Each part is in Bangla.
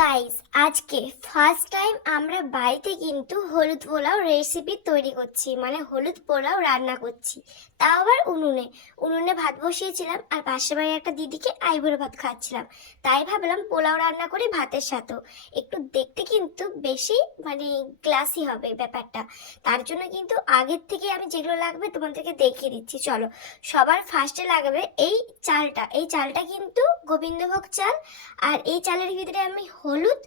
গাইস আজকে ফার্স্ট টাইম আমরা বাড়িতে কিন্তু হলুদ পোলাও রেসিপি তৈরি করছি মানে হলুদ পোলাও রান্না করছি। তাও আবার উনুনে। উনুনে ভাত বসিয়েছিলাম আর পাশের বাড়ির একটা দিদিকে আইবুড়ো ভাত খাচ্ছিলাম তাই ভাবলাম পোলাও রান্না করি ভাতের সাথেও। একটু দেখতে কিন্তু বেশি মানে গ্লাসি হবে ব্যাপারটা। তার জন্য কিন্তু আগের থেকে আমি যেগুলো লাগবে তোমাদেরকে দেখিয়ে দিচ্ছি। চলো, সবার ফার্স্টে লাগবে এই চালটা। এই চালটা কিন্তু গোবিন্দভোগ চাল আর এই চালের ভিতরে আমি হলুদ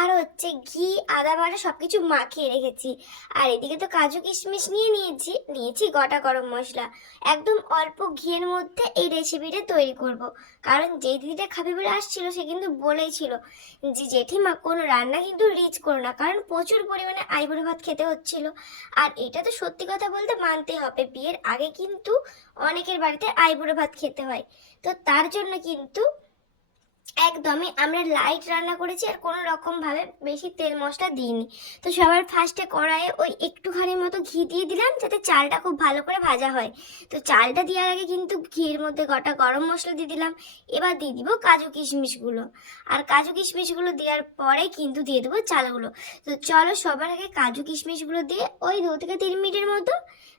আর হচ্ছে ঘি, আদা বাটা সব কিছু মাখিয়ে রেখেছি। আর এদিকে তো কাজু কিশমিশ নিয়ে নিয়েছি নিয়েছি গোটা গরম মশলা। একদম অল্প ঘিয়ের মধ্যে এই রেসিপিটা তৈরি করব। কারণ যে দিদিটা খাবে বলে আসছিল, সে কিন্তু বলেইছিল যে, জেঠিমা, কোনো রান্না কিন্তু রিচ করো না। কারণ প্রচুর পরিমাণে আইবুড়ো ভাত খেতে হচ্ছিল। আর এটা তো সত্যি কথা বলতে মানতে হবে। বিয়ের আগে কিন্তু অনেকের বাড়িতে আইবুড়ো ভাত খেতে হয়। তো তার জন্য কিন্তু একদমই আমরা লাইট রান্না করেছি আর কোনো রকম ভাবে বেশি তেল মশলা দিইনি। তো সবার ফার্স্টে কড়াইয়ে ওই একটুখানি মতো ঘি দিয়ে দিলাম যাতে চালটা খুব ভালো করে ভাজা হয়। তো চালটা দেওয়ার আগে কিন্তু ঘির মধ্যে গোটা গরম মশলা দিয়ে দিলাম। এবার দিয়ে দিব কাজু কিশমিশগুলো। আর কাজু কিশমিশগুলো দেওয়ার পরে কিন্তু দিয়ে দেবো চালগুলো। তো চলো সবার আগে কাজু কিশমিশগুলো দিয়ে ওই দু থেকে তিন মিনিটের মতো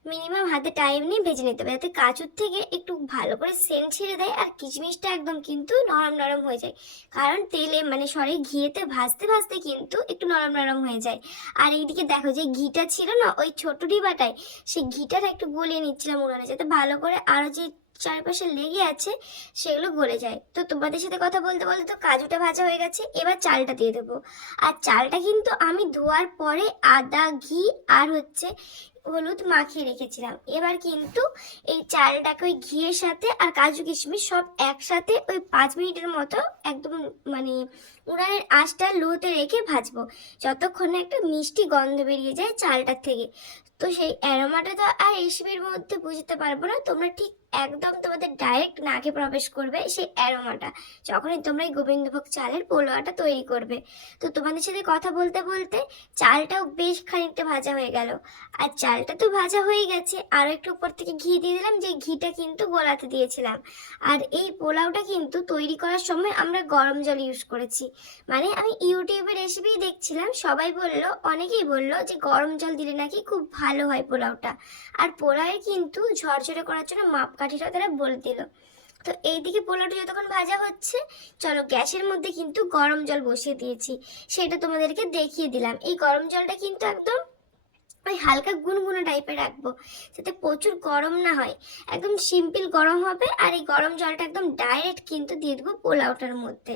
মিনিমাম হাতে টাইম নিয়ে ভেজে নিতে হবে। যাতে কাজুর থেকে একটু ভালো করে সেন্ট ছেড়ে দেয় আর কিশমিশটা একদম কিন্তু নরম নরম হয়ে যায়। কারণ তেলে মানে সরি, ঘিয়েতে ভাজতে ভাজতে কিন্তু একটু নরম নরম হয়ে যায়। আর এইদিকে দেখো যে ঘিটা ছিল না, ওই ছোট ডিবাটায় সেই ঘিটাটা একটু গলিয়ে নিচ্ছিলাম উনানে, যাতে ভালো করে আরও যে চারপাশে লেগে আছে সেগুলো গলে যায়। তো তোমাদের সাথে কথা বলতে বলতে তো কাজুটা ভাজা হয়ে গেছে, এবার চালটা দিয়ে দেবো। আর চালটা কিন্তু আমি ধোয়ার পরে আদা, ঘি আর হচ্ছে হলুদ মাখিয়ে রেখেছিলাম। এবার কিন্তু এই চালটাকে ওই ঘিয়ের সাথে আর কাজু কিশমিশ সব একসাথে ওই পাঁচ মিনিটের মতো একদম মানে উনানের আঁচটা লোতে রেখে ভাজবো। যতক্ষণ একটা মিষ্টি গন্ধ বেরিয়ে যায় চালটার থেকে। তো সেই অ্যারোমাটা তো আর রেসিপির মধ্যে বুঝতে পারব না। তোমরা ঠিক একদম তোমাদের ডাইরেক্ট নাকে প্রবেশ করবে সেই অ্যারোমাটা। যখনই তোমরা এই গোবিন্দভোগ চালের পোলোয়াটা তৈরি করবে। তো তোমাদের সাথে কথা বলতে বলতে চালটাও বেশ খানিকটা ভাজা হয়ে গেল। আর চালটা তো ভাজা হয়ে গেছে। আরও একটু উপর থেকে ঘি দিয়ে দিলাম, যে ঘিটা কিন্তু গোলাতে দিয়েছিলাম। আর এই পোলাওটা কিন্তু তৈরি করার সময় আমরা গরম জল ইউজ করেছি। মানে আমি ইউটিউবে রেসিপি দেখছিলাম, সবাই বলল, অনেকেই বলল যে গরম জল দিলে নাকি খুব ভালো হয় পোলাওটা। আর পোলাওয়ে কিন্তু ঝরঝরে করার জন্য মাপকাঠিটাও তারা বলে দিল। তো এইদিকে পোলাওটা যতক্ষণ ভাজা হচ্ছে, চলো গ্যাসের মধ্যে কিন্তু গরম জল বসিয়ে দিয়েছি। সেটা তোমাদেরকে দেখিয়ে দিলাম। এই গরম জলটা কিন্তু একদম ওই হালকা গুনগুনো টাইপের রাখব, যাতে প্রচুর গরম না হয়। একদম সিম্পল গরম হবে আর এই গরম জলটা একদম ডাইরেক্ট কিন্তু দিয়ে দেবো পোলাওটার মধ্যে।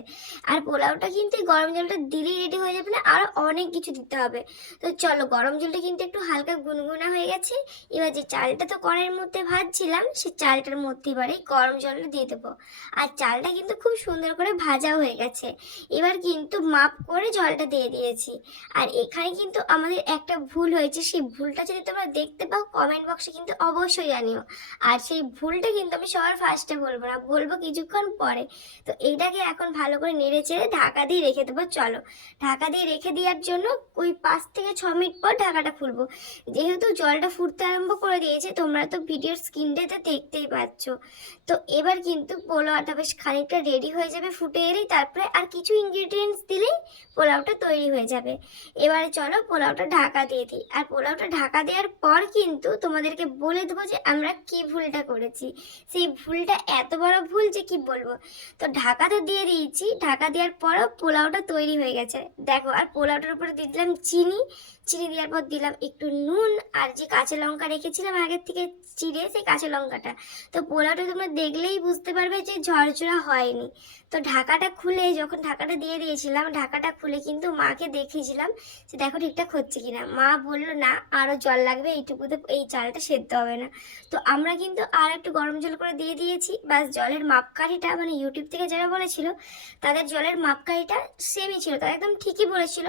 আর পোলাওটা কিন্তু এই গরম জলটা দিলেই রেডি হয়ে যাবে না আরও অনেক কিছু দিতে হবে। তো চলো, গরম জলটা কিন্তু একটু হালকা গুনগুনা হয়ে গেছে। এবার যে চালটা তো কড়াইয়ের মধ্যে ভাজছিলাম সে চালটার মধ্যে এবারে গরম জলটা দিয়ে দেবো। আর চালটা কিন্তু খুব সুন্দর করে ভাজা হয়ে গেছে। এবার কিন্তু মাপ করে জলটা দিয়ে দিয়েছি। আর এখানে কিন্তু আমাদের একটা ভুল হয়েছে, সেই ভুলটা যদি তোমরা দেখতে পাও কমেন্ট বক্সে কিন্তু অবশ্যই জানিও। আর সেই ভুলটা কিন্তু আমি সবার ফার্স্টে বলব না, বলব কিছুক্ষণ পরে। তো এইটাকে এখন ভালো করে নেড়ে চেড়ে ঢাকা দিয়ে রেখে দেবো, চলো। ঢাকা দিয়ে রেখে দেওয়ার জন্য ওই পাঁচ থেকে ছ মিনিট পর ঢাকাটা খুলবো। যেহেতু জলটা ফুটতে আরম্ভ করে দিয়েছে, তোমরা তো ভিডিওর স্ক্রিনটাতে দেখতেই পাচ্ছ। তো এবার কিন্তু পোলাওটা বেশ খানিকটা রেডি হয়ে যাবে ফুটে এলেই, তারপরে আর কিছু ইনগ্রিডিয়েন্টস দিলেই পোলাওটা তৈরি হয়ে যাবে। এবারে চলো পোলাওটা ঢাকা দিয়ে দিই। আর পোলাওটা ঢাকা দেওয়ার পর কিন্তু তোমাদেরকে বলে দেবো যে আমরা কি ভুলটা করেছি। সেই ভুলটা এত বড় ভুল যে কি বলব? তো ঢাকা তো দিয়ে দিয়েছি, ঢাকা দেওয়ার পরও পোলাওটা তৈরি হয়ে গেছে। দেখো, আর পোলাওটার উপরে দিয়ে দিলাম চিনি চিনি দেওয়ার পর দিলাম একটু নুন, আর যে কাঁচা লঙ্কা রেখেছিলাম আগের থেকে চিড়ে সেই কাঁচা লঙ্কাটা। তো পোলাওটা তোমরা দেখলেই বুঝতে পারবে যে ঝরঝরা হয়নি। তো ঢাকাটা খুলে যখন ঢাকাটা দিয়ে দিয়েছিলাম, ঢাকাটা খুলে কিন্তু মাকে দেখিয়েছিলাম যে দেখো ঠিকঠাক হচ্ছে কিনা। মা বলল, না আরও জল লাগবে এইটুকুতে এই চালটা সেদ্ধ হবে না। তো আমরা কিন্তু আর একটু গরম জল করে দিয়ে দিয়েছি। বাস জলের মাপকাঠিটা মানে ইউটিউব থেকে যারা বলেছিল, তাদের জলের মাপকাঠিটা সেমই ছিল। তারা একদম ঠিকই বলেছিল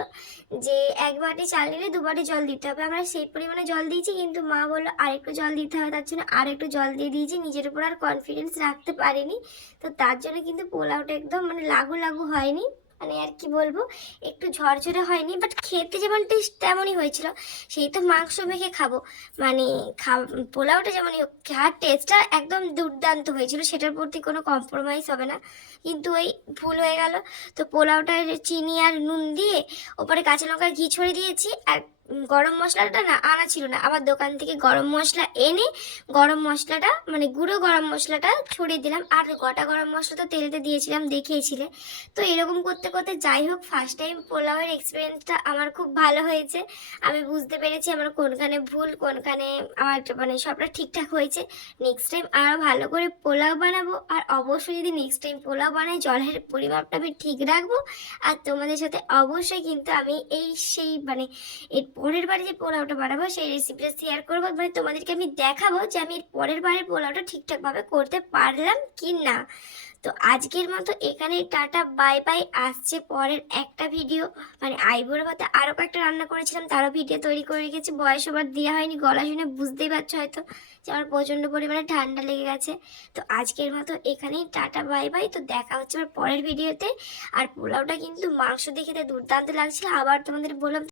যে এক বাটি চাল নিলে দু বাটি জল দিতে হবে। আমরা সেই পরিমাণে জল দিয়েছি, কিন্তু মা বলল, আরেকটু জল দিতে হবে তার জন্য আর একটু জল দিয়ে দিয়েছি। নিজের উপর আর কনফিডেন্স রাখতে পারিনি। তো তার জন্য কিন্তু পোলাওটা একদম মানে লাগু লাগু হয়নি। মানে আর কি বলব, একটু ঝরঝরে হয়নি বাট খেতে যেমন টেস্ট তেমনই হয়েছিল। সেই তো মাংস মেখে খাব। মানে পোলাওটা যেমন খাওয়ার টেস্টটা একদম দুর্দান্ত হয়েছিল, সেটার প্রতি কোনো কম্প্রোমাইজ হবে না। কিন্তু ওই ভুল হয়ে গেল। তো পোলাওটা চিনি আর নুন দিয়ে ওপরে কাঁচা লঙ্কার ঘি ছড়িয়ে দিয়েছি। আর গরম মশলাটা না আনা ছিল না। আবার দোকান থেকে গরম মশলা এনে গরম মশলাটা মানে গুঁড়ো গরম মশলাটা ছড়িয়ে দিলাম। আর গোটা গরম মশলা তো তেলেতে দিয়েছিলাম, দেখিয়েছিলে। তো এরকম করতে করতে যাই হোক ফার্স্ট টাইম পোলাওয়ের এক্সপিরিয়েন্সটা আমার খুব ভালো হয়েছে। আমি বুঝতে পেরেছি আমার কোনখানে ভুল, কোনখানে আমার মানে সবটা ঠিকঠাক হয়েছে। নেক্সট টাইম আরও ভালো করে পোলাও বানাবো। আর অবশ্যই যদি নেক্সট টাইম পোলাও বানাই, জলের পরিমাপটা আমি ঠিক রাখব। আর তোমাদের সাথে অবশ্যই কিন্তু আমি এই সেই মানে এর পরের বারে যে পোলাওটা বানাবো, সেই রেসিপিটা শেয়ার করব। মানে তোমাদেরকে আমি দেখাবো যে আমি পরের বারে পোলাওটা ঠিকঠাকভাবে করতে পারলাম কি না। তো আজকের মতো এখানে টাটা বাই বাই আসছে পরের একটা ভিডিও মানে আইবুড়ো ভাতে আরও কয়েকটা রান্না করেছিলাম, তারও ভিডিও তৈরি করে রেখেছি। বয়স ওবার দেওয়া হয়নি, গলা শুনে বুঝতেই পারছ হয়তো যে আমার প্রচণ্ড পরিমাণে ঠান্ডা লেগে গেছে। তো আজকের মতো এখানেই, টাটা বাই বাই তো দেখা হচ্ছে আমার পরের ভিডিওতে আর পোলাওটা কিন্তু মাংস দেখে দুর্দান্ত লাগছিল। আবার তোমাদের বললাম